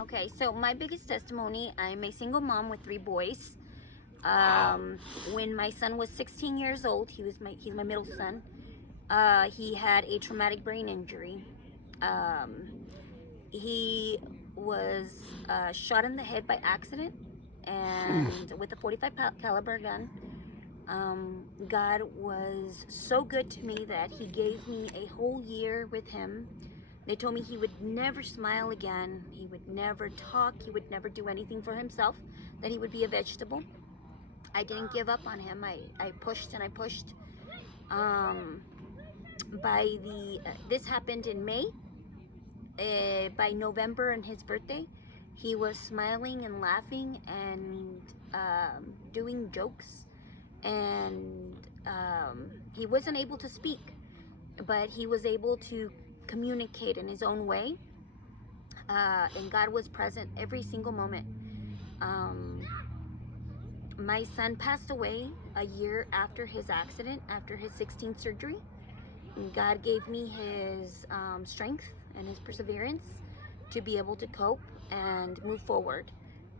Okay, so my biggest testimony, I'm a single mom with 3 boys. When my son was 16 years old, he's my middle son. He had a traumatic brain injury. Um, he was shot in the head by accident and with a 45 caliber gun. God was so good to me that he gave me a whole year with him. They told me he would never smile again, he would never talk, he would never do anything for himself, that he would be a vegetable. I didn't give up on him. I pushed and I pushed. This happened in May. By November and his birthday, he was smiling and laughing and doing jokes, and he wasn't able to speak, but he was able to communicate in his own way, and God was present every single moment. My son passed away a year after his accident, after his 16th surgery. God gave me his strength and his perseverance to be able to cope and move forward.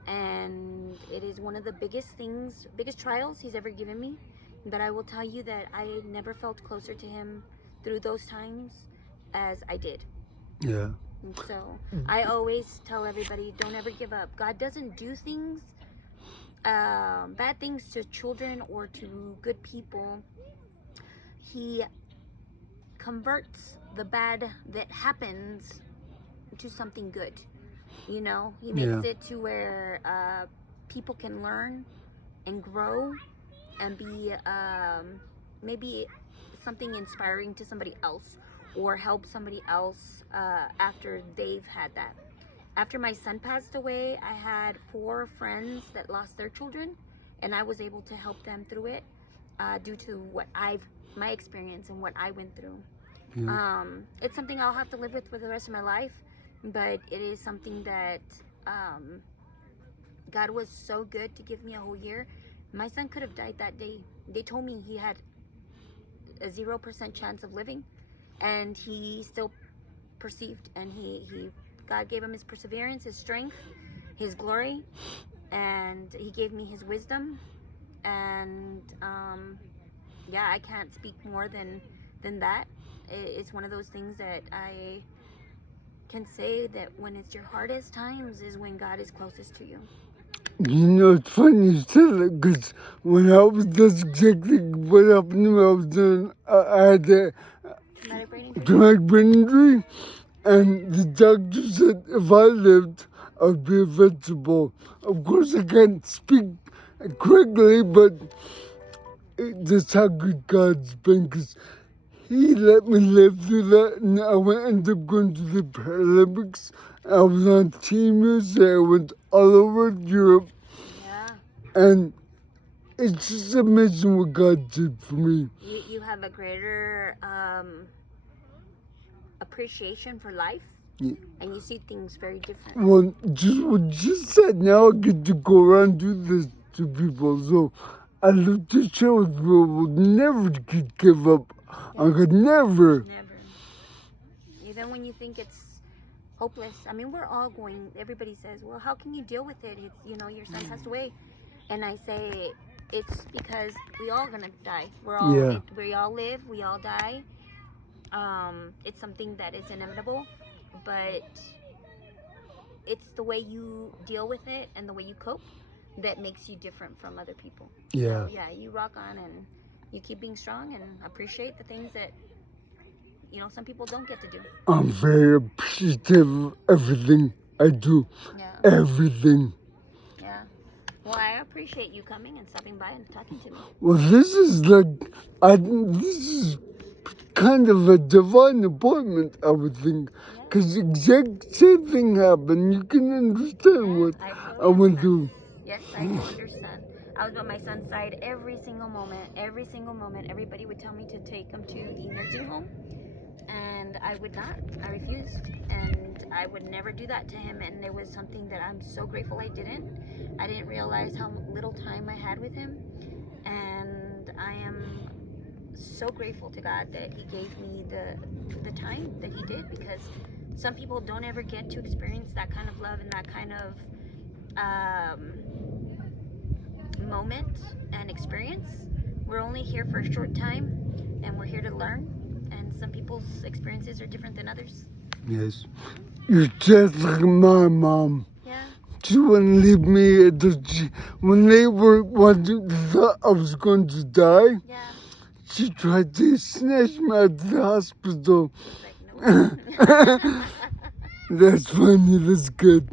And it is one of the biggest trials he's ever given me. But I will tell you that I never felt closer to him through those times as I did. Yeah. And so I always tell everybody, don't ever give up. God doesn't do things, bad things to children or to good people. He converts the bad that happens to something good. You know, he makes it to where people can learn and grow and be maybe something inspiring to somebody else, or help somebody else after they've had that. After my son passed away, I had 4 friends that lost their children, and I was able to help them through it due to my experience and what I went through. It's something I'll have to live with for the rest of my life, but it is something that God was so good to give me a whole year. My son could have died that day. They told me he had a 0% chance of living, and he still perceived, and God gave him his perseverance, his strength, his glory, and he gave me his wisdom. And I can't speak more than that. It's one of those things that I can say, that when it's your hardest times is when God is closest to you. You know, it's funny you said that, because when I was, that's exactly what happened to me. I was doing, I had a traumatic brain injury, and the doctor said if I lived, I'd be a vegetable. Of course, I can't speak correctly, but that's how good God's been, because He let me live through that, and I ended up going to the Paralympics. I was on Team USA. I went all over Europe. Yeah. And it's just amazing what God did for me. You have a greater appreciation for life, Yeah. and you see things very different. Well, just what you said, now I get to go around and do this to people. So I love to share with people. Never give up. I could never. Even when you think it's hopeless. I mean, everybody says, well, how can you deal with it? It's, your son passed away. And I say, it's because we all gonna die. We all live, we all die. It's something that is inevitable, but it's the way you deal with it and the way you cope that makes you different from other people. Yeah. So, you rock on and you keep being strong and appreciate the things that some people don't get to do. I'm very appreciative of everything I do. Yeah. Everything. Yeah. Well, I appreciate you coming and stopping by and talking to me. Well, this is kind of a divine appointment, I would think. Because the exact same thing happened. You can understand what I went through. Yes, I do understand. I was by my son's side every single moment. Every single moment, everybody would tell me to take him to the nursing home, and I would not. I refused, and I would never do that to him. And it was something that I'm so grateful I didn't. I didn't realize how little time I had with him, and I am so grateful to God that He gave me the time that He did, because Some people don't ever get to experience that kind of love and that kind of moment and experience. We're only here for a short time, and we're here to learn. And some people's experiences are different than others. Yes. You're just like my mom. Yeah. She wouldn't leave me when they thought I was going to die. Yeah. She tried to snatch me out of the hospital. Like, no. That's funny. That's good.